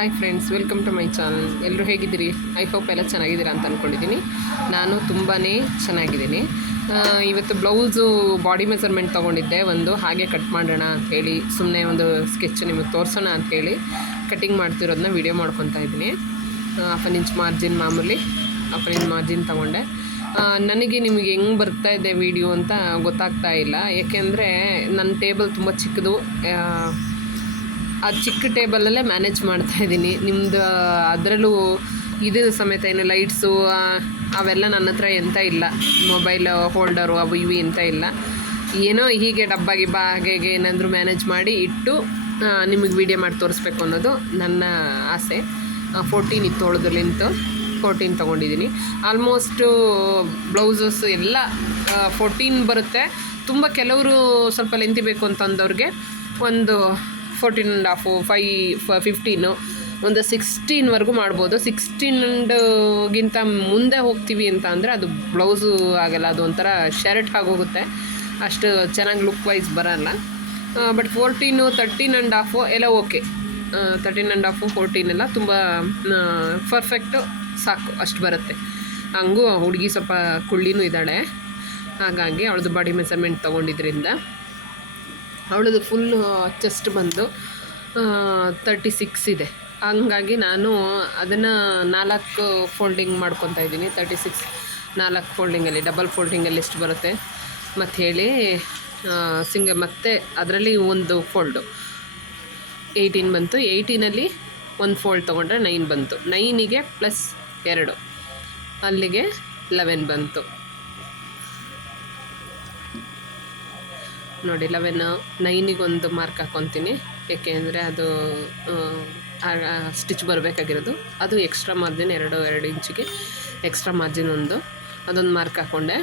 Hi friends welcome to my channel ಎಲ್ಲರೂ ಹೇಗಿದ್ದೀರಿ? I hope ಎಲ್ಲ ಚೆನ್ನಾಗಿದ್ದೀರಾ ಅಂತ ಅಂದ್ಕೊಂಡಿದ್ದೀನಿ ನಾನು ತುಂಬಾ ಚೆನ್ನಾಗಿದ್ದೀನಿ. ಇವತ್ತು ಬ್ಲೌಸು ಬಾಡಿ ಮೆಸರ್ಮೆಂಟ್ ತೊಗೊಂಡಿದ್ದೆ. ಒಂದು ಹಾಗೆ ಕಟ್ ಮಾಡೋಣ ಅಂಥೇಳಿ ಸುಮ್ಮನೆ ಒಂದು ಸ್ಕೆಚ್ ನಿಮಗೆ ತೋರಿಸೋಣ ಅಂಥೇಳಿ ಕಟಿಂಗ್ ಮಾಡ್ತಿರೋದನ್ನ ವೀಡಿಯೋ ಮಾಡ್ಕೊತಾ ಇದ್ದೀನಿ. ಹಾಫ್ ಅನ್ ಇಂಚ್ ಮಾರ್ಜಿನ್ ಮಾಮೂಲಿ ಹಾಫ್ ಅನ್ ಇಂಚ್ ಮಾರ್ಜಿನ್ ತೊಗೊಂಡೆ. ನನಗೆ ನಿಮಗೆ ಹೆಂಗೆ ಬರ್ತಾ ಇದೆ ವಿಡಿಯೋ ಅಂತ ಗೊತ್ತಾಗ್ತಾ ಇಲ್ಲ. ಏಕೆಂದರೆ ನನ್ನ ಟೇಬಲ್ ತುಂಬ ಚಿಕ್ಕದು. ಆ, ಚಿಕ್ಕ ಟೇಬಲಲ್ಲೇ ಮ್ಯಾನೇಜ್ ಮಾಡ್ತಾ ಇದ್ದೀನಿ. ನಿಮ್ಮದು ಅದರಲ್ಲೂ ಇದು ಸಮೇತ ಏನು ಲೈಟ್ಸು ಅವೆಲ್ಲ ನನ್ನ ಹತ್ರ ಎಂತ ಇಲ್ಲ. ಮೊಬೈಲ್ ಹೋಲ್ಡರು ಅವು ಇವು ಎಂತ ಇಲ್ಲ. ಏನೋ ಹೀಗೆ ಡಬ್ಬ ಗಿಬ್ಬ ಹಾಗೆ ಏನಾದರೂ ಮ್ಯಾನೇಜ್ ಮಾಡಿ ಇಟ್ಟು ನಿಮಗೆ ವೀಡಿಯೋ ಮಾಡಿ ತೋರಿಸ್ಬೇಕು ಅನ್ನೋದು ನನ್ನ ಆಸೆ. ಫೋರ್ಟೀನ್ ಇತ್ತು ತೊಳೆದು ಫೋರ್ಟೀನ್ ತೊಗೊಂಡಿದ್ದೀನಿ. ಆಲ್ಮೋಸ್ಟು ಬ್ಲೌಸಸ್ ಎಲ್ಲ ಫೋರ್ಟೀನ್ ಬರುತ್ತೆ. ತುಂಬ ಕೆಲವರು ಸ್ವಲ್ಪ ಲೆಂತಿ ಬೇಕು ಅಂತಂದವ್ರಿಗೆ ಒಂದು ಫೋರ್ಟೀನ್ ಆ್ಯಂಡ್ ಹಾಫು ಫೈ ಫಿಫ್ಟೀನು ಒಂದು ಸಿಕ್ಸ್ಟೀನ್ವರೆಗೂ ಮಾಡ್ಬೋದು. ಸಿಕ್ಸ್ಟೀನ್ಗಿಂತ ಮುಂದೆ ಹೋಗ್ತೀವಿ ಅಂತ ಅಂದರೆ ಅದು ಬ್ಲೌಸು ಆಗಲ್ಲ, ಅದು ಒಂಥರ ಶರ್ಟ್ ಆಗೋಗುತ್ತೆ. ಅಷ್ಟು ಚೆನ್ನಾಗಿ ಲುಕ್ ವೈಸ್ ಬರೋಲ್ಲ. But fourteen thirteen and half ಎಲ್ಲ okay thirteen and half fourteen ಎಲ್ಲ ತುಂಬ ಪರ್ಫೆಕ್ಟು ಸಾಕು, ಅಷ್ಟು ಬರುತ್ತೆ. ಹಂಗೂ ಹುಡುಗಿ ಸ್ವಲ್ಪ ಕುಳ್ಳಿನೂ ಇದ್ದಾಳೆ. ಹಾಗಾಗಿ ಅವಳದು ಬಾಡಿ ಮೆಸರ್ಮೆಂಟ್ ತೊಗೊಂಡಿದ್ರಿಂದ. ಅವಳದು ಫುಲ್ ಚೆಸ್ಟ್ ಬಂದು ತರ್ಟಿ ಸಿಕ್ಸ್ ಇದೆ. ಹಂಗಾಗಿ ನಾನು ಅದನ್ನು ನಾಲ್ಕು ಫೋಲ್ಡಿಂಗ್ ಮಾಡ್ಕೊತಾ ಇದ್ದೀನಿ. ತರ್ಟಿ ಸಿಕ್ಸ್ ನಾಲ್ಕು ಫೋಲ್ಡಿಂಗಲ್ಲಿ ಡಬಲ್ ಫೋಲ್ಡಿಂಗಲ್ಲಿ ಎಷ್ಟು ಬರುತ್ತೆ ಮತ್ತು ಹೇಳಿ ಸಿಂಗ ಮತ್ತೆ ಅದರಲ್ಲಿ ಒಂದು ಫೋಲ್ಡು ಏಯ್ಟೀನ್ ಬಂತು. ಏಯ್ಟೀನಲ್ಲಿ ಒಂದು ಫೋಲ್ಡ್ ತೊಗೊಂಡ್ರೆ ನೈನ್ ಬಂತು. ನೈನಿಗೆ ಪ್ಲಸ್ ಎರಡು. ಅಲ್ಲಿಗೆ ಲೆವೆನ್ ಬಂತು. ನೋಡಿ ಲೆವೆನ್ ನೈನಿಗೆ ಒಂದು ಮಾರ್ಕ್ ಹಾಕ್ಕೊತೀನಿ ಯಾಕೆ ಅಂದರೆ ಅದು ಸ್ಟಿಚ್ ಬರಬೇಕಾಗಿರೋದು. ಅದು ಎಕ್ಸ್ಟ್ರಾ ಮಾರ್ಜಿನ್ ಎರಡು ಎರಡು ಇಂಚಿಗೆ ಎಕ್ಸ್ಟ್ರಾ ಮಾರ್ಜಿನ್ ಒಂದು. ಅದೊಂದು ಮಾರ್ಕ್ ಹಾಕ್ಕೊಂಡೆ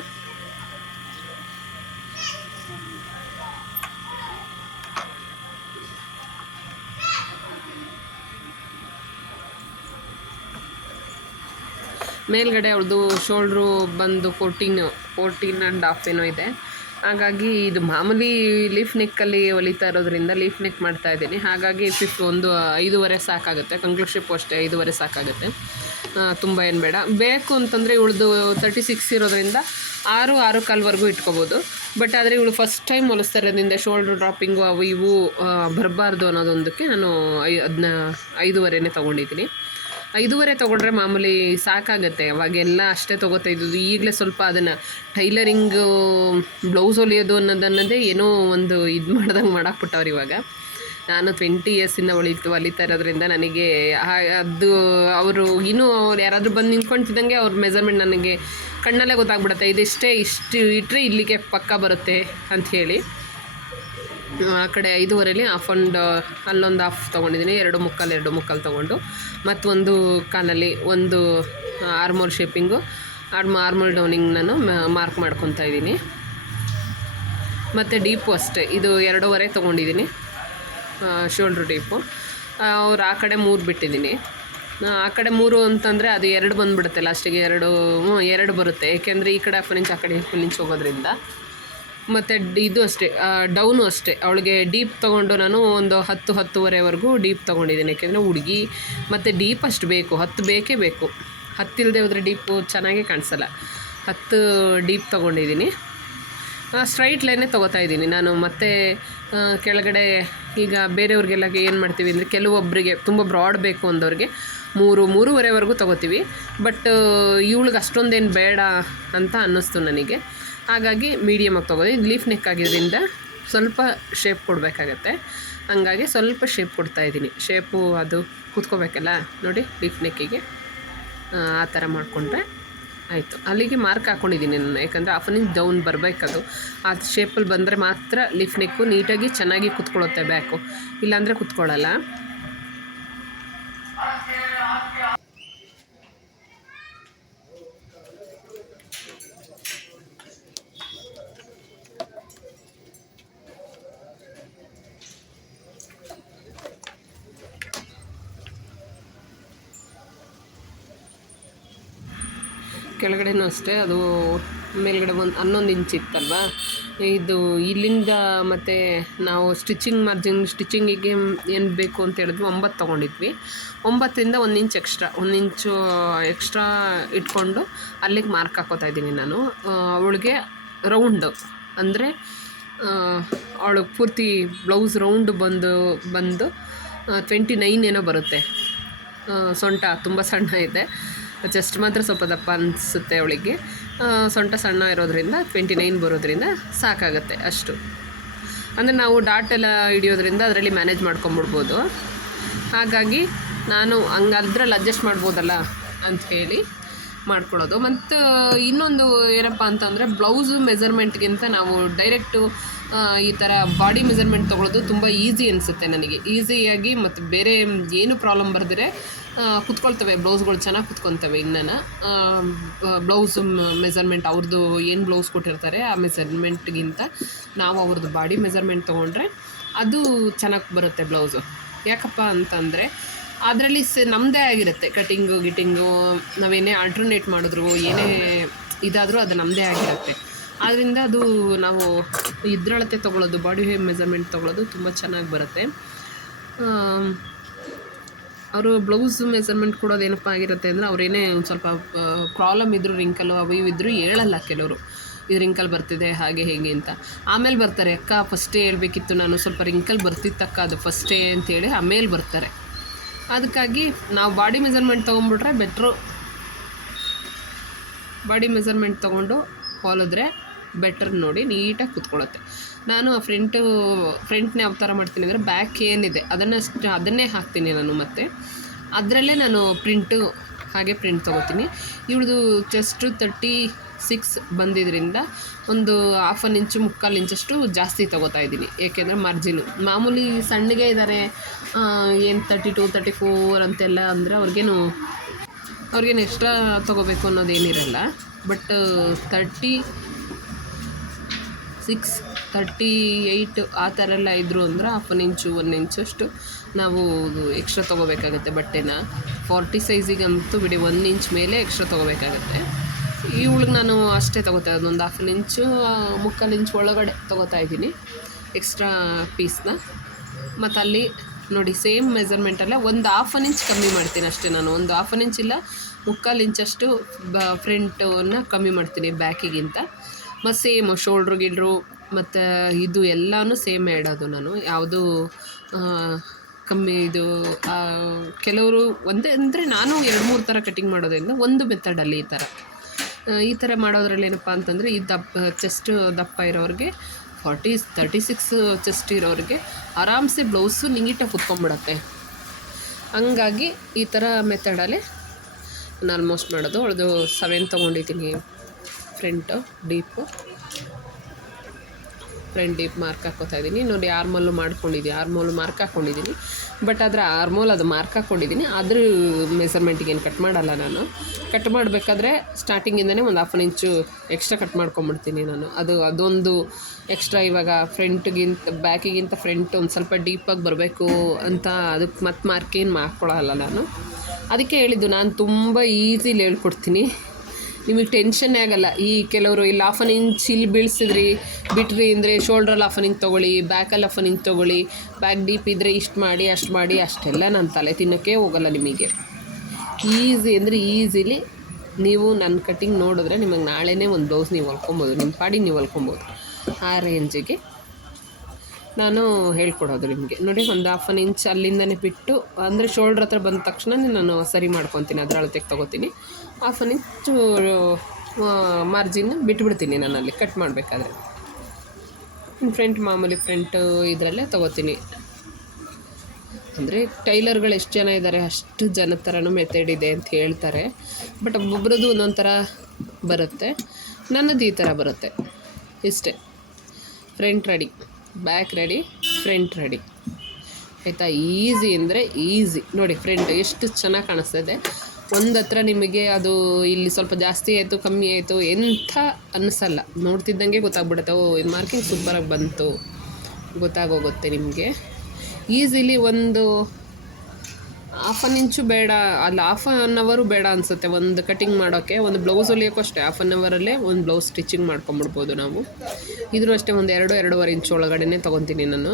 ಮೇಲ್ಗಡೆ ಅವ್ರದ್ದು ಶೋಲ್ಡ್ರು ಬಂದು ಫೋರ್ಟೀನು ಫೋರ್ಟೀನ್ ಆ್ಯಂಡ್ ಹಾಫ್ ಏನೋ ಇದೆ. ಹಾಗಾಗಿ ಇದು ಮಾಮೂಲಿ ಲೀಫ್ ನೆಕ್ಕಲ್ಲಿ ಹೊಲಿತಾ ಇರೋದ್ರಿಂದ ಲೀಫ್ ನೆಕ್ ಮಾಡ್ತಾ ಇದ್ದೀನಿ. ಹಾಗಾಗಿ ಫಿಫ್ತ್ ಒಂದು ಐದೂವರೆ ಸಾಕಾಗುತ್ತೆ. ಕಂಕ್ಲೂಷಿಪ್ ಅಷ್ಟೇ, ಐದೂವರೆ ಸಾಕಾಗುತ್ತೆ. ತುಂಬ ಏನು ಬೇಡ. ಬೇಕು ಅಂತಂದರೆ ಇವಳ್ದು ತರ್ಟಿ ಸಿಕ್ಸ್ ಇರೋದ್ರಿಂದ ಆರು ಆರು ಕಾಲ್ವರೆಗೂ ಇಟ್ಕೋಬೋದು. ಬಟ್ ಆದರೆ ಇವಳು ಫಸ್ಟ್ ಟೈಮ್ ಹೊಲಿಸ್ತಾ ಇರೋದ್ರಿಂದ ಶೋಲ್ಡ್ರ್ ಡ್ರಾಪಿಂಗು ಅವು ಇವು ಬರಬಾರ್ದು ಅನ್ನೋದೊಂದಕ್ಕೆ ನಾನು ಐ ಅದನ್ನ ಐದೂವರೆನೇ ತೊಗೊಂಡಿದ್ದೀನಿ. ಐದೂವರೆ ತೊಗೊಂಡ್ರೆ ಮಾಮೂಲಿ ಸಾಕಾಗತ್ತೆ. ಅವಾಗೆಲ್ಲ ಅಷ್ಟೇ ತೊಗೋತಾ ಇದ್ದದ್ದು. ಈಗಲೇ ಸ್ವಲ್ಪ ಅದನ್ನು ಟೈಲರಿಂಗು, ಬ್ಲೌಸ್ ಹೊಲಿಯೋದು ಅನ್ನೋದನ್ನದೇ ಏನೋ ಒಂದು ಇದು ಮಾಡ್ದಂಗೆ ಮಾಡಾಕ್ಬಿಟ್ಟವ್ರು ಇವಾಗ. ನಾನು ಟ್ವೆಂಟಿ ಇಯರ್ಸಿಂದ ಹೊಲಿತು, ಹೊಲಿತಾ ಇರೋದ್ರಿಂದ ನನಗೆ ಅದು ಅವರು ಇನ್ನೂ ಅವ್ರು ಯಾರಾದರೂ ಬಂದು ನಿಂತ್ಕೊಂತಿದ್ದಂಗೆ ಅವ್ರ ಮೆಜರ್ಮೆಂಟ್ ನನಗೆ ಕಣ್ಣಲ್ಲೇ ಗೊತ್ತಾಗ್ಬಿಡುತ್ತೆ. ಇದಿಷ್ಟೇ ಇಷ್ಟು ಇಟ್ಟರೆ ಇಲ್ಲಿಗೆ ಪಕ್ಕ ಬರುತ್ತೆ ಅಂಥೇಳಿ ಆ ಕಡೆ ಐದೂವರೆಲಿ ಹಾಫ್ ಒಂದು ಅಲ್ಲೊಂದು ಹಾಫ್ ತೊಗೊಂಡಿದ್ದೀನಿ ಎರಡು ಮುಕ್ಕಾಲು ಎರಡು ಮುಕ್ಕಾಲು ತೊಗೊಂಡು. ಮತ್ತೊಂದು ಕಾಲಲ್ಲಿ ಒಂದು armhole shaping arm armhole downing ನಾನು ಮಾರ್ಕ್ ಮಾಡ್ಕೊತಾ ಇದ್ದೀನಿ. ಮತ್ತು ಡೀಪು ಅಷ್ಟೇ ಇದು ಎರಡೂವರೆ ತೊಗೊಂಡಿದ್ದೀನಿ ಶೋಲ್ಡ್ರ್ ಡೀಪು ಅವ್ರು ಆ ಕಡೆ ಮೂರು ಬಿಟ್ಟಿದ್ದೀನಿ. ಆ, ಕಡೆ ಮೂರು ಅಂತಂದರೆ ಅದು ಎರಡು ಬಂದುಬಿಡುತ್ತೆ ಲಾಸ್ಟಿಗೆ ಎರಡು ಎರಡು ಬರುತ್ತೆ. ಏಕೆಂದರೆ ಈ ಕಡೆ ಹಾಫ್ ಇಂಚ್ ಆ ಕಡೆ ಹಾಫ್ ಇಂಚ್ ಹೋಗೋದ್ರಿಂದ. ಮತ್ತು ಇದು ಅಷ್ಟೇ ಡೌನು ಅಷ್ಟೇ. ಅವಳಿಗೆ ಡೀಪ್ ತೊಗೊಂಡು ನಾನು ಒಂದು ಹತ್ತು, ಹತ್ತುವರೆವರೆಗೂ ಡೀಪ್ ತೊಗೊಂಡಿದ್ದೀನಿ. ಯಾಕೆಂದರೆ ಹುಡುಗಿ, ಮತ್ತು ಡೀಪ್ ಅಷ್ಟು ಬೇಕು, ಹತ್ತು ಬೇಕೇ ಬೇಕು. ಹತ್ತಿಲ್ಲದೆ ಹೋದರೆ ಡೀಪು ಚೆನ್ನಾಗೇ ಕಾಣಿಸಲ್ಲ. ಹತ್ತು ಡೀಪ್ ತೊಗೊಂಡಿದ್ದೀನಿ. ಸ್ಟ್ರೈಟ್ ಲೈನೇ ತೊಗೋತಾ ಇದ್ದೀನಿ ನಾನು. ಮತ್ತೆ ಕೆಳಗಡೆ ಈಗ ಬೇರೆಯವ್ರಿಗೆಲ್ಲ ಏನು ಮಾಡ್ತೀವಿ ಅಂದರೆ ಕೆಲವೊಬ್ಬರಿಗೆ ತುಂಬ ಬ್ರಾಡ್ ಬೇಕು ಅಂದವ್ರಿಗೆ ಮೂರು, ಮೂರುವರೆವರೆಗೂ ತೊಗೋತೀವಿ. ಬಟ್ ಇವಳಿಗೆ ಅಷ್ಟೊಂದೇನು ಬೇಡ ಅಂತ ಅನ್ನಿಸ್ತು ನನಗೆ. ಹಾಗಾಗಿ ಮೀಡಿಯಮಾಗಿ ಇದು ಲೀಫ್ ನೆಕ್ ಆಗಿರೋದ್ರಿಂದ ಸ್ವಲ್ಪ ಶೇಪ್ ಕೊಡಬೇಕಾಗತ್ತೆ. ಹಂಗಾಗಿ ಸ್ವಲ್ಪ ಶೇಪ್ ಕೊಡ್ತಾಯಿದ್ದೀನಿ ಶೇಪು ಅದು ಕೂತ್ಕೋಬೇಕಲ್ಲ? ನೋಡಿ ಲೀಫ್ ನೆಕ್ಕಿಗೆ ಆ ಥರ ಮಾಡಿಕೊಂಡ್ರೆ ಆಯಿತು. ಅಲ್ಲಿಗೆ ಮಾರ್ಕ್ ಹಾಕ್ಕೊಂಡಿದ್ದೀನಿ ನಾನು. ಯಾಕಂದರೆ ಹಾಫ್ ಇಂಚ್ ಡೌನ್ ಬರಬೇಕದು. ಆ ಶೇಪಲ್ಲಿ ಬಂದರೆ ಮಾತ್ರ ಲಿಫ್ ನೆಕ್ಕು ನೀಟಾಗಿ ಚೆನ್ನಾಗಿ ಕುತ್ಕೊಳ್ಳುತ್ತೆ ಬ್ಯಾಕು ಇಲ್ಲಾಂದರೆ ಕುತ್ಕೊಳ್ಳಲ್ಲ. ಕೆಳಗಡೆನೂ ಅಷ್ಟೇ, ಅದು ಮೇಲ್ಗಡೆ ಒಂದು ಹನ್ನೊಂದು ಇಂಚ್ ಇತ್ತಲ್ವಾ? ಇದು ಇಲ್ಲಿಂದ ಮತ್ತು ನಾವು ಸ್ಟಿಚಿಂಗ್ ಮಾರ್ಜಿನ್ ಸ್ಟಿಚಿಂಗಿಗೆ ಏನು ಬೇಕು ಅಂತ ಹೇಳಿದ್ವಿ, ಒಂಬತ್ತು ತೊಗೊಂಡಿದ್ವಿ. ಒಂಬತ್ತರಿಂದ ಒಂದು ಇಂಚ್ ಎಕ್ಸ್ಟ್ರಾ ಒಂದು ಇಂಚು ಎಕ್ಸ್ಟ್ರಾ ಇಟ್ಕೊಂಡು ಅಲ್ಲಿಗೆ ಮಾರ್ಕ್ ಹಾಕೋತಾ ಇದ್ದೀನಿ ನಾನು. ಅವಳಿಗೆ ರೌಂಡು ಅಂದರೆ ಅವಳಿಗೆ ಪೂರ್ತಿ ಬ್ಲೌಸ್ ರೌಂಡ್ ಬಂದು ಬಂದು ಟ್ವೆಂಟಿ ನೈನ್ ಏನೋ ಬರುತ್ತೆ. ಸೊಂಟ ತುಂಬ ಸಣ್ಣ ಇದೆ. ಚೆಸ್ಟ್ ಮಾತ್ರ ಸ್ವಲ್ಪ ದಪ್ಪ ಅನಿಸುತ್ತೆ ಅವಳಿಗೆ. ಸೊಂಟ ಸಣ್ಣ ಇರೋದ್ರಿಂದ ಟ್ವೆಂಟಿ ನೈನ್ ಬರೋದ್ರಿಂದ ಸಾಕಾಗುತ್ತೆ ಅಷ್ಟು. ಅಂದರೆ ನಾವು ಡಾಟ್ ಎಲ್ಲ ಹಿಡಿಯೋದ್ರಿಂದ ಅದರಲ್ಲಿ ಮ್ಯಾನೇಜ್ ಮಾಡ್ಕೊಂಬಿಡ್ಬೋದು. ಹಾಗಾಗಿ ನಾನು ಹಂಗೆ ಅದ್ರಲ್ಲಿ ಅಡ್ಜಸ್ಟ್ ಮಾಡ್ಬೋದಲ್ಲ ಅಂತ ಹೇಳಿ ಮಾಡ್ಕೊಳ್ಳೋದು. ಮತ್ತು ಇನ್ನೊಂದು ಏನಪ್ಪ ಅಂತಂದರೆ ಬ್ಲೌಸ್ ಮೆಜರ್ಮೆಂಟ್ಗಿಂತ ನಾವು ಡೈರೆಕ್ಟು ಈ ಥರ ಬಾಡಿ ಮೆಜರ್ಮೆಂಟ್ ತೊಗೊಳೋದು ತುಂಬ ಈಸಿ ಅನಿಸುತ್ತೆ ನನಗೆ. ಈಸಿಯಾಗಿ ಮತ್ತು ಬೇರೆ ಏನು ಪ್ರಾಬ್ಲಮ್ ಬರ್ದಿರೆ ಕುತ್ಕೊಳ್ತವೆ, ಬ್ಲೌಸ್ಗಳು ಚೆನ್ನಾಗಿ ಕುತ್ಕೊತವೆ ಇನ್ನೂ ಬ್ಲೌಸ್ ಮೆಸರ್ಮೆಂಟ್ ಅವ್ರದ್ದು ಏನು ಬ್ಲೌಸ್ ಕೊಟ್ಟಿರ್ತಾರೆ ಆ ಮೆಸರ್ಮೆಂಟ್ಗಿಂತ ನಾವು ಅವ್ರದ್ದು ಬಾಡಿ ಮೆಸರ್ಮೆಂಟ್ ತೊಗೊಂಡ್ರೆ ಅದು ಚೆನ್ನಾಗಿ ಬರುತ್ತೆ ಬ್ಲೌಸು. ಯಾಕಪ್ಪ ಅಂತಂದರೆ ಅದರಲ್ಲಿ ಸ ನಮ್ಮದೇ ಆಗಿರುತ್ತೆ ಕಟಿಂಗು, ಗಿಟಿಂಗು, ನಾವೇನೇ ಆಲ್ಟ್ರನೇಟ್ ಮಾಡಿದ್ರು ಏನೇ ಇದಾದರೂ ಅದು ನಮ್ಮದೇ ಆಗಿರುತ್ತೆ. ಆದ್ದರಿಂದ ಅದು ನಾವು ಇದ್ರಳತೆ ತೊಗೊಳೋದು ಬಾಡಿ ಮೆಸರ್ಮೆಂಟ್ ತೊಗೊಳೋದು ತುಂಬ ಚೆನ್ನಾಗಿ ಬರುತ್ತೆ. ಅವರು ಬ್ಲೌಸ್ ಮೆಸರ್ಮೆಂಟ್ ಕೊಡೋದು ಏನಪ್ಪ ಆಗಿರುತ್ತೆ ಅಂದರೆ ಅವ್ರೇನೇ ಒಂದು ಸ್ವಲ್ಪ ಪ್ರಾಬ್ಲಮ್ ಇದ್ದರೂ ರಿಂಕಲು ಅವು ಇವು ಇದ್ದರೂ ಹೇಳಲ್ಲ ಕೆಲವರು. ಇದು ರಿಂಕಲ್ ಬರ್ತಿದೆ, ಹಾಗೆ ಹೇಗೆ ಅಂತ. ಆಮೇಲೆ ಬರ್ತಾರೆ, ಅಕ್ಕ ಫಸ್ಟೇ ಹೇಳಬೇಕಿತ್ತು ನಾನು, ಸ್ವಲ್ಪ ರಿಂಕಲ್ ಬರ್ತಿತ್ತಕ್ಕ ಅದು ಫಸ್ಟೇ ಅಂತೇಳಿ ಆಮೇಲೆ ಬರ್ತಾರೆ. ಅದಕ್ಕಾಗಿ ನಾವು ಬಾಡಿ ಮೆಸರ್ಮೆಂಟ್ ತೊಗೊಂಡ್ಬಿಟ್ರೆ ಬೆಟ್ರು ಬಾಡಿ ಮೆಸರ್ಮೆಂಟ್ ತೊಗೊಂಡು ಹೊಲಿದ್ರೆ ಬೆಟರ್ ನೋಡಿ, ನೀಟಾಗಿ ಕುತ್ಕೊಳ್ಳುತ್ತೆ. ನಾನು ಆ ಫ್ರಂಟು ಫ್ರಂಟ್ನೇ ಯಾವ ಥರ ಮಾಡ್ತೀನಿ ಅಂದರೆ ಬ್ಯಾಕ್ ಏನಿದೆ, ಅದನ್ನು ಅದನ್ನೇ ಹಾಕ್ತೀನಿ ನಾನು ಮತ್ತೆ. ಅದರಲ್ಲೇ ನಾನು ಪ್ರಿಂಟು ಹಾಗೆ ಪ್ರಿಂಟ್ ತೊಗೋತೀನಿ. ಇವಳದು ಚೆಸ್ಟು ತರ್ಟಿ ಸಿಕ್ಸ್ ಬಂದಿದ್ದರಿಂದ ಒಂದು ಹಾಫ್ ಅನ್ ಇಂಚು ಮುಕ್ಕಾಲು ಇಂಚಷ್ಟು ಜಾಸ್ತಿ ತೊಗೋತಾ ಇದ್ದೀನಿ. ಏಕೆಂದರೆ ಮಾರ್ಜಿನು ಮಾಮೂಲಿ ಸಣ್ಣಗೆ ಇದ್ದಾರೆ ಏನು ತರ್ಟಿ ಟು ತರ್ಟಿ ಫೋರ್ ಅಂತೆಲ್ಲ ಅಂದರೆ ಅವ್ರಿಗೇನು ಅವ್ರಿಗೇನು ಎಕ್ಸ್ಟ್ರಾ ತೊಗೋಬೇಕು ಅನ್ನೋದೇನಿರಲ್ಲ. But thirty six thirty eight ಆ ಥರ ಎಲ್ಲ ಇದ್ದರು ಅಂದ್ರೆ ಹಾಫ್ ಇಂಚು ಒನ್ ಇಂಚಷ್ಟು ನಾವು ಎಕ್ಸ್ಟ್ರಾ ತೊಗೋಬೇಕಾಗುತ್ತೆ ಬಟ್ಟೆನ. ಫಾರ್ಟಿ ಸೈಜಿಗಂತೂ ಬಿಡಿ ಒನ್ ಇಂಚ್ ಮೇಲೆ ಎಕ್ಸ್ಟ್ರಾ ತೊಗೋಬೇಕಾಗತ್ತೆ. ಇವಳಿಗೆ ನಾನು ಅಷ್ಟೇ ತೊಗೋತಾ ಇರೋದು, ಒಂದು ಹಾಫ್ ಅನ್ ಇಂಚು ಮುಕ್ಕಾಲು ಇಂಚ್ ಒಳಗಡೆ ತೊಗೋತಾ ಇದ್ದೀನಿ ಎಕ್ಸ್ಟ್ರಾ ಪೀಸ್ನ ಮತ್ತು ಅಲ್ಲಿ ನೋಡಿ ಸೇಮ್ ಮೆಸರ್ಮೆಂಟಲ್ಲೇ ಒಂದು ಹಾಫ್ ಅನ್ ಇಂಚ್ ಕಮ್ಮಿ ಮಾಡ್ತೀನಿ ಅಷ್ಟೇ ನಾನು. ಒಂದು ಹಾಫ್ ಅನ್ ಇಂಚ್ ಇಲ್ಲ, ಮುಕ್ಕಾಲು ಇಂಚಷ್ಟು ಬ ಫ್ರಂಟನ್ನು ಕಮ್ಮಿ ಮಾಡ್ತೀನಿ ಬ್ಯಾಕಿಗಿಂತ ಮತ್ತು ಸೇಮ್ ಶೋಲ್ಡ್ರು ಗಿಲ್ಡ್ರು ಮತ್ತು ಇದು ಎಲ್ಲನೂ ಸೇಮ್ ಇಡೋದು ನಾನು. ಯಾವುದು ಕಮ್ಮಿ ಇದು ಕೆಲವರು ಒಂದೇ, ಅಂದರೆ ನಾನು ಎರಡು ಮೂರು ಥರ ಕಟಿಂಗ್ ಮಾಡೋದರಿಂದ ಒಂದು ಮೆಥಡಲ್ಲಿ ಈ ಥರ ಈ ಥರ ಮಾಡೋದ್ರಲ್ಲಿ ಏನಪ್ಪ ಅಂತಂದರೆ ಈ ದಪ್ಪ ಚೆಸ್ಟ್ ದಪ್ಪ ಇರೋರಿಗೆ ಫಾರ್ಟಿ ತರ್ಟಿ ಸಿಕ್ಸ್ ಚೆಸ್ಟ್ ಇರೋರಿಗೆ ಆರಾಮ್ಸೆ ಬ್ಲೌಸು ನೀಟಾಗಿ ಕುತ್ಕೊಂಡ್ಬಿಡತ್ತೆ. ಹಂಗಾಗಿ ಈ ಥರ ಮೆಥಡಲ್ಲಿ ನಾನು ಆಲ್ಮೋಸ್ಟ್ ಮಾಡೋದು. ಅವಳದು ಸೆವೆನ್ ತೊಗೊಂಡಿದ್ದೀನಿ front deep front deep mark ಹಾಕೋತಾ ಇದ್ದೀನಿ ನೋಡಿ ಆರ್ಮೋಲು ಮಾಡ್ಕೊಂಡಿದ್ದೀನಿ ಆರ್ಮೋಲು ಮಾರ್ಕ್ ಹಾಕ್ಕೊಂಡಿದ್ದೀನಿ ಬಟ್ ಆದರೆ ಆರ್ಮೋಲ್ ಅದು ಮಾರ್ಕ್ ಹಾಕ್ಕೊಂಡಿದ್ದೀನಿ ಅದ್ರ ಮೆಸರ್ಮೆಂಟಿಗೆ ಏನು ಕಟ್ ಮಾಡಲ್ಲ ನಾನು. ಕಟ್ ಮಾಡಬೇಕಾದ್ರೆ ಸ್ಟಾರ್ಟಿಂಗಿಂದನೇ ಒಂದು half an inch extra cut ಮಾಡ್ಕೊಂಬಿಡ್ತೀನಿ ನಾನು. ಅದು, ಅದೊಂದು ಎಕ್ಸ್ಟ್ರಾ ಇವಾಗ ಫ್ರಂಟ್ಗಿಂತ ಬ್ಯಾಕಿಗಿಂತ ಫ್ರಂಟ್ ಒಂದು ಸ್ವಲ್ಪ ಡೀಪಾಗಿ ಬರಬೇಕು ಅಂತ ಅದಕ್ಕೆ ಮತ್ತೆ ಮಾರ್ಕ್ ಏನು ಮಾಡ್ಕೊಳಲ್ಲ ನಾನು. ಅದಕ್ಕೆ ಹೇಳಿದ್ದು ನಾನು ತುಂಬ ಈಸಿಲಿ ಹೇಳ್ಕೊಡ್ತೀನಿ. ನಿಮಗೆ ಟೆನ್ಷನ್ನೇ ಆಗಲ್ಲ. ಈ ಕೆಲವರು ಇಲ್ಲಿ ಹಾಫ್ ಅನ್ ಇಂಚ್ ಇಲ್ಲಿ ಬೀಳ್ಸಿದ್ರಿ, ಬಿಟ್ರಿ ಅಂದರೆ ಶೋಲ್ಡ್ರಲ್ಲಿ ಹಾಫ್ ಅನ್ ಇಂಚ್ ತೊಗೊಳ್ಳಿ ಬ್ಯಾಕಲ್ಲಿ ಹಾಫ್ ಅನ್ ಇಂಚ್ ತೊಗೊಳ್ಳಿ ಬ್ಯಾಕ್ ಡೀಪ್ ಇದ್ದರೆ ಇಷ್ಟು ಮಾಡಿ, ಅಷ್ಟು ಮಾಡಿ, ಅಷ್ಟೆಲ್ಲ ನಾನು ತಲೆ ತಿನ್ನೋಕ್ಕೆ ಹೋಗಲ್ಲ ನಿಮಗೆ. ಈಸಿ ಅಂದರೆ ಈಸಿಲಿ ನೀವು ನನ್ನ ಕಟಿಂಗ್ ನೋಡಿದ್ರೆ ನಿಮಗೆ ನಾಳೆನೇ ಒಂದು ಬ್ಲೌಸ್ ನೀವು ಹೊಲ್ಕೊಬೋದು ನಿಮ್ಮ ಪಾಡಿ ನೀವು ಹೊಲ್ಕೊಬೋದು. ಆ ರೇಂಜಿಗೆ ನಾನು ಹೇಳ್ಕೊಡೋದು ನಿಮಗೆ. ನೋಡಿ, ಒಂದು ಹಾಫ್ ಅನ್ ಇಂಚ್ ಅಲ್ಲಿಂದನೇ ಬಿಟ್ಟು, ಅಂದರೆ ಶೋಲ್ಡ್ರ್ ಹತ್ರ ಬಂದ ತಕ್ಷಣ ನಾನು ಸರಿ ಮಾಡ್ಕೊತೀನಿ ಅದರ ಅಳತೆಗೆ ತೊಗೋತೀನಿ ಹಾಫ್ ಅನ್ ಇಂಚು ಮಾರ್ಜಿನ್ ಬಿಟ್ಬಿಡ್ತೀನಿ ನಾನು ಅಲ್ಲಿ ಕಟ್ ಮಾಡಬೇಕಾದ್ರೆ ಫ್ರಂಟ್ ಮಾಮೂಲಿ ಫ್ರಂಟ್ ಇದರಲ್ಲೇ ತೊಗೋತೀನಿ. ಅಂದರೆ ಟೈಲರ್ಗಳು ಎಷ್ಟು ಜನ ಇದ್ದಾರೆ ಅಷ್ಟು ಜನ ಥರನೂ ಮೆಥಡ್ ಇದೆ ಅಂತ ಹೇಳ್ತಾರೆ. ಬಟ್ ಒಬ್ಬೊಬ್ರದ್ದು ಒಂದೊಂದು ಥರ ಬರುತ್ತೆ, ನನ್ನದು ಈ ಥರ ಬರುತ್ತೆ. ಇಷ್ಟೇ. Front ready back ready front ready ಆಯಿತಾ? ಈಸಿ ಅಂದರೆ ಈಸಿ ನೋಡಿ ಫ್ರಂಟ್ ಎಷ್ಟು ಚೆನ್ನಾಗಿ ಕಾಣಿಸ್ತದೆ. ಒಂದು ಹತ್ರ ನಿಮಗೆ ಅದು ಇಲ್ಲಿ ಸ್ವಲ್ಪ ಜಾಸ್ತಿ ಆಯಿತು, ಕಮ್ಮಿ ಆಯಿತು ಎಂಥ ಅನ್ನಿಸಲ್ಲ ನೋಡ್ತಿದ್ದಂಗೆ ಗೊತ್ತಾಗ್ಬಿಡುತ್ತೆ. ಓ, ಇದು ಮಾರ್ಕಿಂಗ್ ಸೂಪರಾಗಿ ಬಂತು. ಗೊತ್ತಾಗೋಗುತ್ತೆ ನಿಮಗೆ. ಈಸಿಲಿ ಒಂದು ಹಾಫ್ ಅನ್ ಇಂಚು ಬೇಡ, ಅಲ್ಲಿ ಹಾಫ್ ಅನ್ ಅವರು ಬೇಡ ಅನಿಸುತ್ತೆ ಒಂದು ಕಟಿಂಗ್ ಮಾಡೋಕ್ಕೆ ಒಂದು ಬ್ಲೌಸ್ ಹೊಲಿಯೋಕ್ಕೂ ಅಷ್ಟೇ ಹಾಫ್ ಅನ್ ಅವರಲ್ಲೇ ಒಂದು ಬ್ಲೌಸ್ ಸ್ಟಿಚಿಂಗ್ ಮಾಡ್ಕೊಂಬಿಡ್ಬೋದು ನಾವು. ಇದ್ರೂ ಅಷ್ಟೇ ಒಂದು ಎರಡು, ಎರಡೂವರೆ ಇಂಚು ಒಳಗಡೆನೇ ತೊಗೊತೀನಿ ನಾನು.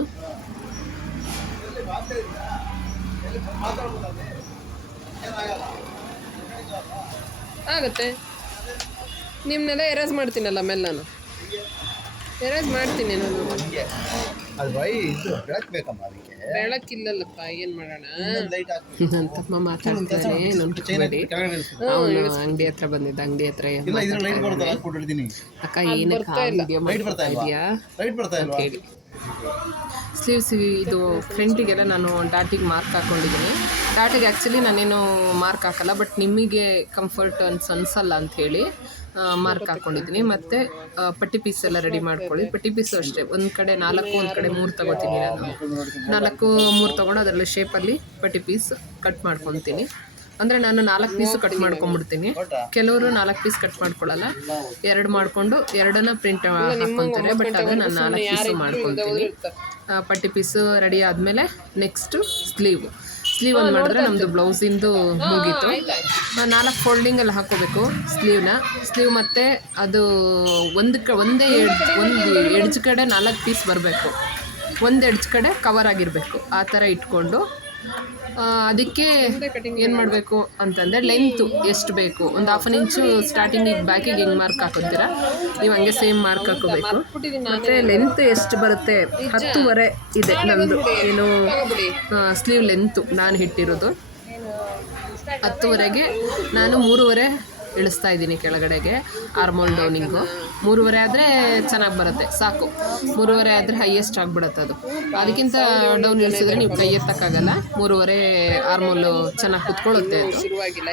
ಆಗುತ್ತೆ. ನಿಮ್ಮನ್ನೆಲ್ಲ ಎರೇಸ್ ಮಾಡ್ತೀನಲ್ಲ ಆಮೇಲೆ ನಾನು ಎರೇಸ್ ಮಾಡ್ತೀನಿ ನಾನು. ಅದು ಬೈ ಇದು ಬೆಳಕು ಬೇಕಮ್ಮ ಅದಕ್ಕೆ. ಬೆಳಕಿಲ್ಲಲ್ಲಪ್ಪ ಏನು ಮಾಡೋಣ? ಲೈಟ್ ನನ್ನ ತಮ್ಮ ಮಾತಾಡ್ತಾನೆ ಅವನು ಅಂಗಡಿ ಹತ್ರ ಬಂದಿದ್ದ ಅಂಗಡಿ ಹತ್ರ ಇಲ್ಲ ಇದ್ರ ಲೈಟ್ ಅಕ್ಕ ಏನಕ್ಕೆ ವಿಡಿಯೋ ಇದೆಯಾ? ಲೈಟ್ ಬರ್ತಾ ಹೇಳಿ. ಸ್ಲೀವ್ಸ್ ಇದು ಫ್ರಂಟಿಗೆಲ್ಲ ನಾನು ಡಾಟಿಗೆ ಮಾರ್ಕ್ ಹಾಕೊಂಡಿದ್ದೀನಿ. ಡಾಟಿಗೆ ಆ್ಯಕ್ಚುಲಿ ನಾನೇನು ಮಾರ್ಕ್ ಹಾಕಲ್ಲ ಬಟ್ ನಿಮಗೆ ಕಂಫರ್ಟ್ ಅನ್ಸ್ ಅನ್ಸಲ್ಲ ಅಂಥೇಳಿ ಮಾರ್ಕ್ ಹಾಕ್ಕೊಂಡಿದ್ದೀನಿ ಮತ್ತು ಪಟ್ಟಿ ಪೀಸ್ ಎಲ್ಲ ರೆಡಿ ಮಾಡ್ಕೊಳ್ಳಿ. ಪಟ್ಟಿ ಪೀಸು ಅಷ್ಟೇ. ಒಂದು ಕಡೆ ನಾಲ್ಕು ಒಂದು ಕಡೆ ಮೂರು ತಗೋತೀನಿ ನಾನು. ನಾಲ್ಕು ಮೂರು ತಗೊಂಡು ಅದರಲ್ಲಿ ಶೇಪಲ್ಲಿ ಪಟ್ಟಿ ಪೀಸ್ ಕಟ್ ಮಾಡ್ಕೊತೀನಿ. ಅಂದರೆ ನಾನು ನಾಲ್ಕು ಪೀಸು ಕಟ್ ಮಾಡ್ಕೊಂಡ್ಬಿಡ್ತೀನಿ. ಕೆಲವರು ನಾಲ್ಕು ಪೀಸ್ ಕಟ್ ಮಾಡ್ಕೊಳ್ಳಲ್ಲ ಎರಡು ಮಾಡಿಕೊಂಡು ಎರಡನ್ನ ಪ್ರಿಂಟ್ ಹಾಕೊಂತಾರೆ ಬಟ್ ಅದು ನಾನು ನಾಲ್ಕು ಪೀಸು ಮಾಡ್ಕೊತೀನಿ. ಪಟ್ಟಿ ಪೀಸು ರೆಡಿ ಆದಮೇಲೆ ನೆಕ್ಸ್ಟು ಸ್ಲೀವ್ ಸ್ಲೀವ್ ಒಂದು ಮಾಡಿದ್ರೆ ನಮ್ಮದು ಬ್ಲೌಸಿಂದು ಮುಗೀತು. ನಾಲ್ಕು ಫೋಲ್ಡಿಂಗಲ್ಲಿ ಹಾಕೋಬೇಕು ಸ್ಲೀವ್ನ ಸ್ಲೀವ್ ಮತ್ತು ಅದು ಒಂದು ಕ ಒಂದೇ ಎಡ್ಜ್ ಒಂದು ಎಡ್ಜ್ ಕಡೆ ನಾಲ್ಕು ಪೀಸ್ ಬರಬೇಕು. ಒಂದು ಎಡ್ಜ್ ಕಡೆ ಕವರ್ ಆಗಿರಬೇಕು. ಆ ಥರ ಇಟ್ಕೊಂಡು ಅದಕ್ಕೆ ಏನು ಮಾಡಬೇಕು ಅಂತಂದರೆ ಲೆಂತು ಎಷ್ಟು ಬೇಕು? ಒಂದು ಹಾಫ್ ಅನ್ ಇಂಚು ಸ್ಟಾರ್ಟಿಂಗಿಗೆ ಬ್ಯಾಕಿಗೆ ಹೆಂಗೆ ಮಾರ್ಕ್ ಹಾಕೋತೀರಾ? ನೀವು ಹಂಗೆ ಸೇಮ್ ಮಾರ್ಕ್ ಹಾಕೋಬೇಕು. ಮತ್ತು ಲೆಂತ್ ಎಷ್ಟು ಬರುತ್ತೆ? ಹತ್ತುವರೆ ಇದೆ ನಮ್ಮದು ಏನು ಸ್ಲೀವ್ ಲೆಂತು ನಾನು ಇಟ್ಟಿರೋದು. ಹತ್ತುವರೆಗೆ ನಾನು ಮೂರುವರೆ ಇಳಿಸ್ತಾ ಇದ್ದೀನಿ ಕೆಳಗಡೆಗೆ ಆರ್ಮೋಲ್ ಡೌನಿಂಗು ಮೂರುವರೆ ಆದರೆ ಚೆನ್ನಾಗಿ ಬರುತ್ತೆ, ಸಾಕು. ಮೂರುವರೆ ಆದರೆ ಹೈಯೆಸ್ಟ್ ಆಗಿಬಿಡುತ್ತೆ ಅದು. ಅದಕ್ಕಿಂತ ಡೌನ್ ಇಳಿಸಿದ್ರೆ ನೀವು ಕೈ ಎತ್ತಕ್ಕಾಗಲ್ಲ. ಮೂರುವರೆ ಆರ್ಮೋಲು ಚೆನ್ನಾಗಿ ಕುತ್ಕೊಳ್ಳುತ್ತೆ ಅದು.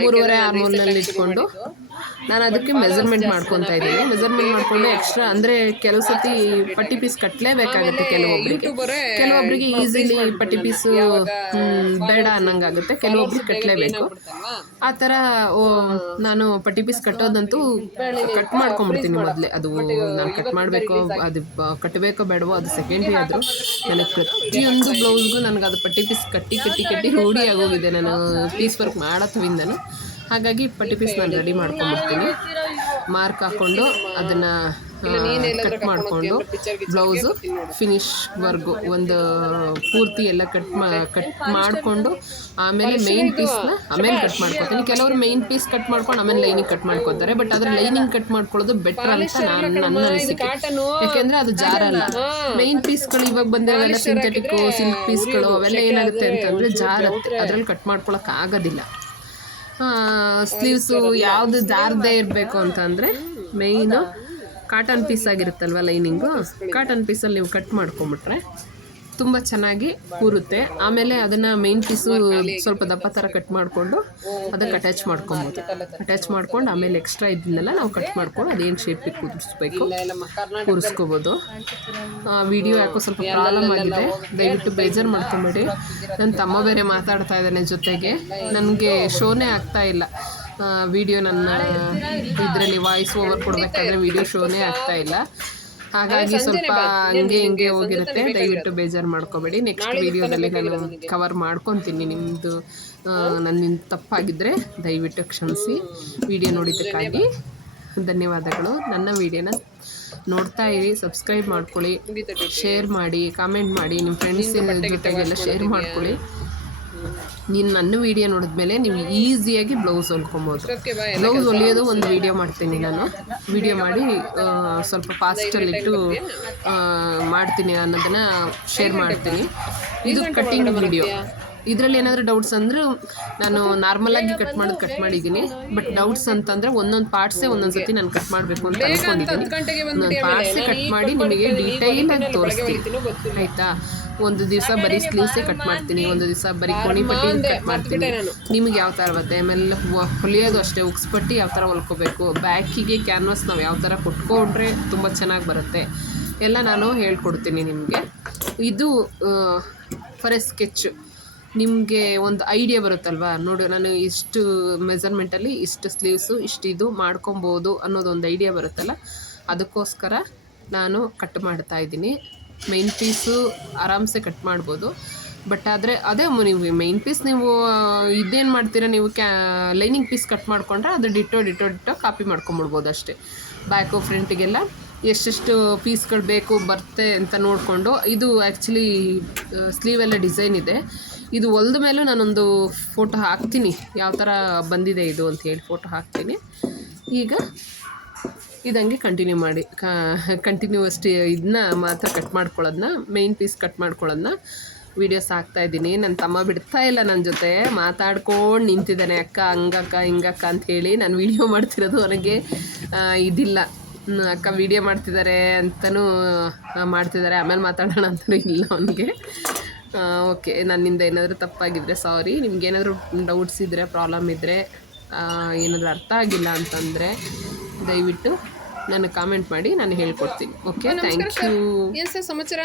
ಮೂರುವರೆ ಆರ್ಮೋಲ್ನಲ್ಲಿ ಇಟ್ಕೊಂಡು ನಾನು ಅದಕ್ಕೆ ಮೆಜರ್ಮೆಂಟ್ ಮಾಡ್ಕೊತಾ ಇದ್ದೀನಿ. ಮೆಜರ್ಮೆಂಟ್ ಮಾಡಿಕೊಂಡು ಎಕ್ಸ್ಟ್ರಾ ಅಂದರೆ ಕೆಲವು ಸತಿ ಪಟ್ಟಿ ಪೀಸ್ ಕಟ್ಟಲೇಬೇಕಾಗುತ್ತೆ ಕೆಲವೊಬ್ಬರಿಗೆ ಕೆಲವೊಬ್ಬರಿಗೆ ಈಸಿಲಿ ಪಟ್ಟಿ ಪೀಸ್ ಬೇಡ ಅನ್ನಂಗಾಗುತ್ತೆ. ಕೆಲವೊಬ್ರಿಗೆ ಕಟ್ಟಲೇಬೇಕು ಆ ಥರ ನಾನು ಪಟ್ಟಿ ಪೀಸ್ ಕಟ್ಟೋದಂತೂ ಕಟ್ ಮಾಡ್ಕೊಂಡ್ಬಿಡ್ತೀನಿ ಮೊದಲೇ. ಅದು ನಾನು ಕಟ್ ಮಾಡಬೇಕು ಅದು ಕಟ್ಟಬೇಕೋ ಬೇಡವೋ ಅದು ಸೆಕೆಂಡ್ರಿ ಆದರೂ ನನಗೆ ಪ್ರತಿಯೊಂದು ಬ್ಲೌಸ್ಗೂ ನನಗೆ ಅದು ಪಟ್ಟಿ ಪೀಸ್ ಕಟ್ಟಿ ಕಟ್ಟಿ ಕಟ್ಟಿ ರೂಢಿ ಆಗೋಗಿದೆ. ನಾನು ಪೀಸ್ ವರ್ಕ್ ಮಾಡೋದ್ರಿಂದನೂ. ಹಾಗಾಗಿ ಪಟ್ಟಿ ಪೀಸ್ ನಾನು ರೆಡಿ ಮಾಡ್ಕೊಂಡ್ಬಿಡ್ತೀನಿ ಮಾರ್ಕ್ ಹಾಕ್ಕೊಂಡು ಅದನ್ನು ಕಟ್ ಮಾಡಿಕೊಂಡು ಬ್ಲೌಸು ಫಿನಿಶ್ವರೆಗೂ ಒಂದು ಪೂರ್ತಿ ಎಲ್ಲ ಕಟ್ ಮಾ ಕಟ್ ಮಾಡಿಕೊಂಡು ಆಮೇಲೆ ಮೈನ್ ಪೀಸ್ನ ಆಮೇಲೆ ಕಟ್ ಮಾಡ್ಕೊತೀನಿ. ಕೆಲವರು ಮೈನ್ ಪೀಸ್ ಕಟ್ ಮಾಡ್ಕೊಂಡು ಆಮೇಲೆ ಲೈನಿಂಗ್ ಕಟ್ ಮಾಡ್ಕೊತಾರೆ ಬಟ್ ಅದ್ರ ಲೈನಿಂಗ್ ಕಟ್ ಮಾಡ್ಕೊಳ್ಳೋದು ಬೆಟರ್ ಅಂತ ನಾನು ನನ್ನ ಅನಿಸಿಕೆ. ಯಾಕೆಂದರೆ ಅದು ಜಾರಲ್ಲ ಮೈನ್ ಪೀಸ್ಗಳು ಇವಾಗ ಬಂದಿರೋವೆಲ್ಲ ಸಿಂಥೆಟಿಕ್ ಸಿಲ್ಕ್ ಪೀಸ್ಗಳು ಅವೆಲ್ಲ ಏನಾಗುತ್ತೆ ಅಂತಂದರೆ ಜಾರತ್ತೆ ಅದ್ರಲ್ಲಿ ಕಟ್ ಮಾಡ್ಕೊಳಕ್ಕೆ ಆಗೋದಿಲ್ಲ. ಸ್ಲೀವ್ಸು ಯಾವುದು ಜಾರದೇ ಇರಬೇಕು ಅಂತಂದರೆ ಮೇಯ್ನು ಕಾಟನ್ ಪೀಸ್ ಆಗಿರುತ್ತಲ್ವ ಲೈನಿಂಗು ಕಾಟನ್ ಪೀಸಲ್ಲಿ ನೀವು ಕಟ್ ಮಾಡ್ಕೊಂಬಿಟ್ರೆ ತುಂಬ ಚೆನ್ನಾಗಿ ಕೂರುತ್ತೆ. ಆಮೇಲೆ ಅದನ್ನು ಮೇನ್ ಪೀಸು ಸ್ವಲ್ಪ ದಪ್ಪ ಥರ ಕಟ್ ಮಾಡಿಕೊಂಡು ಅದಕ್ಕೆ ಅಟ್ಯಾಚ್ ಮಾಡ್ಕೊಬೋದು. ಅಟ್ಯಾಚ್ ಮಾಡ್ಕೊಂಡು ಆಮೇಲೆ ಎಕ್ಸ್ಟ್ರಾ ಇದನ್ನೆಲ್ಲ ನಾವು ಕಟ್ ಮಾಡ್ಕೊಂಡು ಅದೇನು ಶೇಪಿಗೆ ಕೂರಿಸ್ಬೇಕು ಕೂರಿಸ್ಕೋಬೋದು. ವಿಡಿಯೋ ಯಾಕೋ ಸ್ವಲ್ಪ ಪ್ರಾಬ್ಲಮ್ ಆಗಿದೆ. ದಯವಿಟ್ಟು ಬೇಜಾರು ಮಾಡ್ಕೊಬೇಡಿ. ನನ್ನ ತಮ್ಮ ಬೇರೆ ಮಾತಾಡ್ತಾ ಇದ್ದಾನೆ ಜೊತೆಗೆ. ನನಗೆ ಶೋನೇ ಆಗ್ತಾ ಇಲ್ಲ. ವಿಡಿಯೋ ನನ್ನ ಇದರಲ್ಲಿ ವಾಯ್ಸ್ ಓವರ್ ಕೊಡಬೇಕಾದ್ರೆ ವಿಡಿಯೋ ಶೋನೇ ಆಗ್ತಾ ಇಲ್ಲ. ಹಾಗಾಗಿ ಸ್ವಲ್ಪ ಹಂಗೆ ಹಿಂಗೆ ಹೋಗಿರುತ್ತೆ. ದಯವಿಟ್ಟು ಬೇಜಾರು ಮಾಡ್ಕೋಬೇಡಿ. ನೆಕ್ಸ್ಟ್ ವಿಡಿಯೋದಲ್ಲಿ ನಾನು ಕವರ್ ಮಾಡ್ಕೊತೀನಿ. ನಿಮ್ಮದು ನನ್ನಿಂದ ತಪ್ಪಾಗಿದ್ದರೆ ದಯವಿಟ್ಟು ಕ್ಷಮಿಸಿ. ವಿಡಿಯೋ ನೋಡಿದ್ದಕ್ಕಾಗಿ ಧನ್ಯವಾದಗಳು. ನನ್ನ ವಿಡಿಯೋನ ನೋಡ್ತಾ ಇರಿ ಸಬ್ಸ್ಕ್ರೈಬ್ ಮಾಡ್ಕೊಳ್ಳಿ ಶೇರ್ ಮಾಡಿ ಕಾಮೆಂಟ್ ಮಾಡಿ ನಿಮ್ಮ ಫ್ರೆಂಡ್ಸ್ ಜೊತೆಗೆಲ್ಲ ಶೇರ್ ಮಾಡ್ಕೊಳ್ಳಿ. ನೀನು ನನ್ನ ವಿಡಿಯೋ ನೋಡಿದ್ಮೇಲೆ ನೀವು ಈಸಿಯಾಗಿ ಬ್ಲೌಸ್ ಹೊಲ್ಕೊಬೋದು. ಬ್ಲೌಸ್ ಹೊಲಿಯೋದು ಒಂದು ವಿಡಿಯೋ ಮಾಡ್ತೀನಿ ನಾನು. ವಿಡಿಯೋ ಮಾಡಿ ಸ್ವಲ್ಪ ಫಾಸ್ಟಲ್ಲಿಟ್ಟು ಮಾಡ್ತೀನಿ ಅನ್ನೋದನ್ನು ಶೇರ್ ಮಾಡ್ತೀನಿ. ಇದು ಕಟ್ಟಿಂಗ್ ವಿಡಿಯೋ ಇದರಲ್ಲಿ ಏನಾದರೂ ಡೌಟ್ಸ್ ಅಂದರೆ ನಾನು ನಾರ್ಮಲಾಗಿ ಕಟ್ ಮಾಡೋದು ಕಟ್ ಮಾಡಿದ್ದೀನಿ. ಬಟ್ ಡೌಟ್ಸ್ ಅಂತಂದರೆ ಒಂದೊಂದು ಪಾರ್ಟ್ಸೇ ಒಂದೊಂದು ಸತಿ ನಾನು ಕಟ್ ಮಾಡಬೇಕು ಅಂತ ಅನ್ಕೊಂಡಿದ್ದೀನಿ. ಒಂದೊಂದು ಪಾರ್ಟ್ಸೇ ಕಟ್ ಮಾಡಿ ನಿಮಗೆ ಡೀಟೈಲಾಗಿ ಆಗಿ ತೋರಿಸ್ತೀನಿ. ಆಯಿತಾ? ಒಂದು ದಿವಸ ಬರೀ ಸ್ಲೀವ್ಸೇ ಕಟ್ ಮಾಡ್ತೀನಿ ಒಂದು ದಿವಸ ಬರೀ ಕೋಣಿ ಪಟ್ಟಿ ಕಟ್ ಮಾಡ್ತೀನಿ. ನಿಮ್ಗೆ ಯಾವ ಥರ ಬರುತ್ತೆ ಆಮೇಲೆ ಹೊಲಿಯೋದು ಅಷ್ಟೇ ಉಕ್ಸ್ಪಟ್ಟಿ ಯಾವ ಥರ ಹೊಲ್ಕೋಬೇಕು? ಬ್ಯಾಕಿಗೆ ಕ್ಯಾನ್ವಾಸ್ ನಾವು ಯಾವ ಥರ ಕೊಟ್ಕೊಂಡ್ರೆ ತುಂಬ ಚೆನ್ನಾಗಿ ಬರುತ್ತೆ. ಎಲ್ಲ ನಾನು ಹೇಳ್ಕೊಡ್ತೀನಿ ನಿಮಗೆ. ಇದು ಫಾರ್ ಎ ಸ್ಕೆಚ್ ನಿಮಗೆ ಒಂದು ಐಡಿಯಾ ಬರುತ್ತಲ್ವಾ? ನೋಡು ನಾನು ಇಷ್ಟು ಮೆಜರ್ಮೆಂಟಲ್ಲಿ ಇಷ್ಟು ಸ್ಲೀವ್ಸು ಇಷ್ಟು ಇದು ಮಾಡ್ಕೊಬೋದು ಅನ್ನೋದೊಂದು ಐಡಿಯಾ ಬರುತ್ತಲ್ಲ ಅದಕ್ಕೋಸ್ಕರ ನಾನು ಕಟ್ ಮಾಡ್ತಾ ಇದ್ದೀನಿ. ಮೈನ್ ಪೀಸು ಆರಾಮ್ಸೆ ಕಟ್ ಮಾಡ್ಬೋದು. ಬಟ್ ಆದರೆ ಅದೇ ನೀವು ಮೈನ್ ಪೀಸ್ ನೀವು ಇದೇನು ಮಾಡ್ತೀರಾ ನೀವು ಕ್ಯಾ ಲೈನಿಂಗ್ ಪೀಸ್ ಕಟ್ ಮಾಡಿಕೊಂಡ್ರೆ ಅದು ಡಿಟೋ ಡಿಟೋ ಡಿಟೋ ಕಾಪಿ ಮಾಡ್ಕೊಂಬಿಡ್ಬೋದು ಅಷ್ಟೇ. ಬ್ಯಾಕು ಫ್ರಂಟಿಗೆಲ್ಲ ಎಷ್ಟೆಷ್ಟು ಪೀಸ್ಗಳು ಬೇಕು, ಬರುತ್ತೆ ಅಂತ ನೋಡಿಕೊಂಡು, ಇದು ಆ್ಯಕ್ಚುಲಿ ಸ್ಲೀವೆಲ್ಲ ಡಿಸೈನ್ ಇದೆ. ಇದು ಹೊಲ್ದ ಮೇಲೂ ನಾನೊಂದು ಫೋಟೋ ಹಾಕ್ತೀನಿ. ಯಾವ ಥರ ಬಂದಿದೆ ಇದು ಅಂತ ಹೇಳಿ ಫೋಟೋ ಹಾಕ್ತೀನಿ. ಈಗ ಇದಂಗೆ ಕಂಟಿನ್ಯೂ ಮಾಡಿ ಕಂಟಿನ್ಯೂಸ್ ಇದನ್ನ ಮಾತ್ರ ಕಟ್ ಮಾಡ್ಕೊಳ್ಳೋದನ್ನ ಮೇಯ್ನ್ ಪೀಸ್ ಕಟ್ ಮಾಡ್ಕೊಳ್ಳೋದನ್ನ ವೀಡಿಯೋಸ್ ಹಾಕ್ತಾ ಇದ್ದೀನಿ. ನನ್ನ ತಮ್ಮ ಬಿಡ್ತಾ ಇಲ್ಲ ನನ್ನ ಜೊತೆ, ಮಾತಾಡ್ಕೊಂಡು ನಿಂತಿದ್ದಾನೆ ಅಕ್ಕ, ಹಂಗಕ್ಕ, ಹಿಂಗಕ್ಕ ಅಂತ ಹೇಳಿ ನಾನು ವೀಡಿಯೋ ಮಾಡ್ತಿರೋದು ನನಗೆ ಇದಿಲ್ಲ. ಅಕ್ಕ ವೀಡಿಯೋ ಮಾಡ್ತಿದ್ದಾರೆ ಅಂತಲೂ ಮಾಡ್ತಿದ್ದಾರೆ. ಆಮೇಲೆ ಮಾತಾಡೋಣ ಅಂತಲೂ ಇಲ್ಲ ಅವನಿಗೆ. ಓಕೆ ನನ್ನಿಂದ ಏನಾದರೂ ತಪ್ಪಾಗಿದ್ದರೆ ಸಾರಿ ನಿಮ್ಗೆ ಏನಾದರೂ ಡೌಟ್ಸ್ ಇದ್ದರೆ ಪ್ರಾಬ್ಲಮ್ ಇದ್ದರೆ ಏನಾದರೂ ಅರ್ಥ ಆಗಿಲ್ಲ ಅಂತಂದರೆ ದಯವಿಟ್ಟು ನನಗೆ ಕಾಮೆಂಟ್ ಮಾಡಿ ನಾನು ಹೇಳ್ಕೊಡ್ತೀನಿ. ಓಕೆ ಥ್ಯಾಂಕ್ ಯು ಏನು ಸರ್ ಸಮಾಚಾರ?